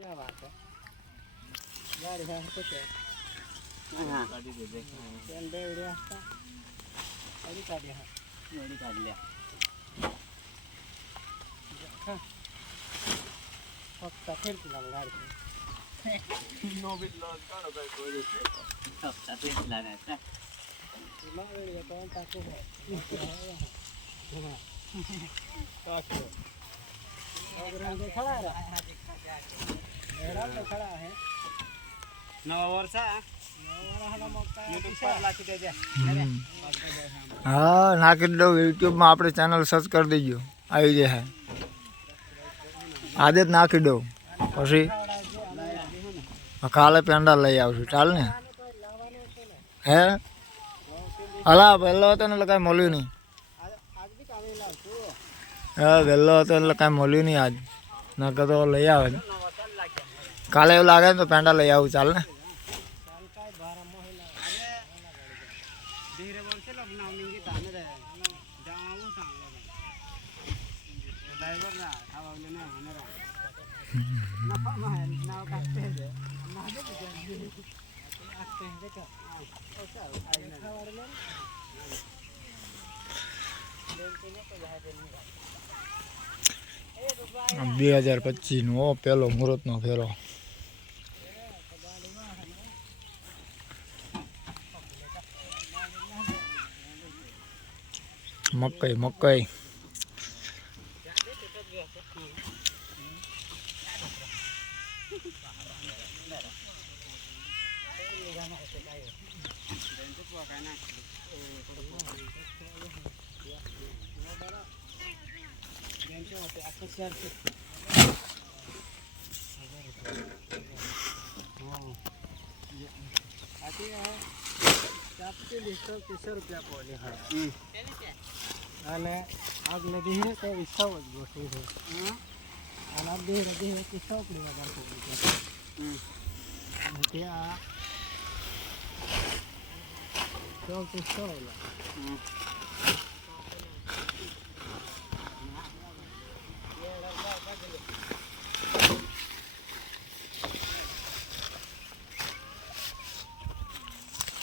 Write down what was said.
क्या बात है गाड़ी है तो क्या हां गाड़ी दे दे चल दे वीडियो आता गाड़ी काट लिया गाड़ी काट लिया फक्त फिर चला गाड़ी नो भी लॉस काढो काय कोई फक्त फिर चला रहता नो वीडियो तो ताको है ताको और रंग खड़ा है मेरा तो खड़ा है नवा वर्षा हाँ नाखी दो यूट्यूब में अपने चैनल सर्च कर दीजिए आई जाए है आदत नाखी दो पी काले पेंडा लई आवशु चाल ने है हला वेलो तो कई मळ्यु नहीं वेलो तो कई मळ्यु नहीं आज नक तो लई आवे काले एवं लगे तो पेंडा लई आવું चाल ने अब 2025 नो पहलो मुहूर्त नो फेरो मकई मकई ₹30 પોલી અને આગ નદી હે તો 100 જ ગોઠવી છે અને આ બે નદી હે કે 100 પડી વધારે પડી છે ત્યાં તો 100